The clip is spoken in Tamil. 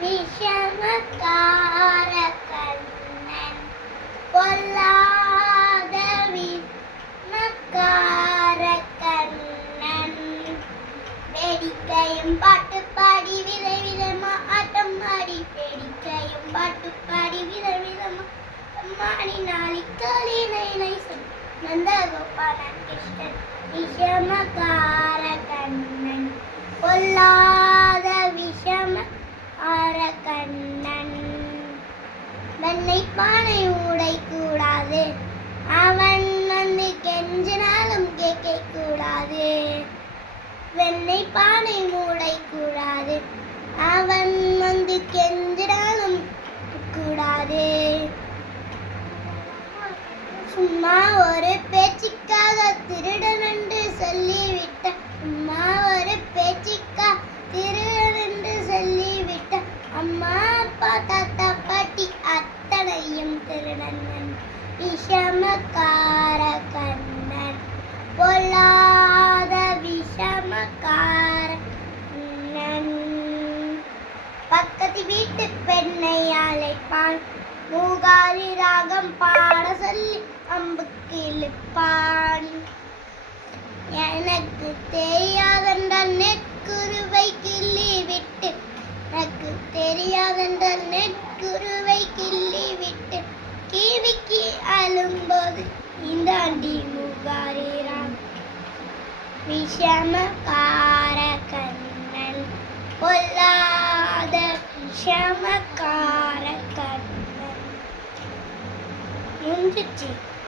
விஷமக்கார கண்ணன் பொல்லாத விஷமக்கார கண்ணன் வேடிக்கையும் பாட்டு பாடி விதவிதமா ஆட்டம் ஆடி வேடிக்கையும் பாட்டு பாடி விதவிதமா மாடி நாளிக்காலி நை நந்தகோபாலன் கிருஷ்ணன் விஷமக்கார கண்ணன் பொல்லாத விஷமக்கார கண்ணன் வெண்ணை பானை ஊடை கூடாது அவன் வந்து கெஞ்சினாலும் கேட்க கூடாது வெண்ணை பானை மூடை கூடாது அவன் வந்து கெஞ்சினாலும் கூடாது சும்மா ஒரு பேச்சுக்காக திருடன் என்று சொல்லிவிட்ட சும்மா ஒரு பேச்சுக்கா திருடன் என்று சொல்லிவிட்ட அம்மா அப்பா தாத்தா பாட்டி அத்தனையும் திருடன் விஷமக்கார கண்ணன் பொல்லாத விஷமக்கார கண்ணன் பக்கத்து வீட்டு பெண்ணை அழைப்பான் மூகாரி ராகம் பாட சொல்லி அம்புக்கு இழுப்பான் எனக்கு தெரியாதென்றால் நெற்குருவை கிள்ளி விட்டு எனக்கு தெரியாதென்றால் நெற்குருவை கிள்ளி விட்டு கீவிக்கு அழும்போது இந்தாண்டி மூகாரி ராகம் விஷமக்கார கண்ணன் பொல்லாத விஷமக்கார கண்ணன் முடிஞ்சிச்சு.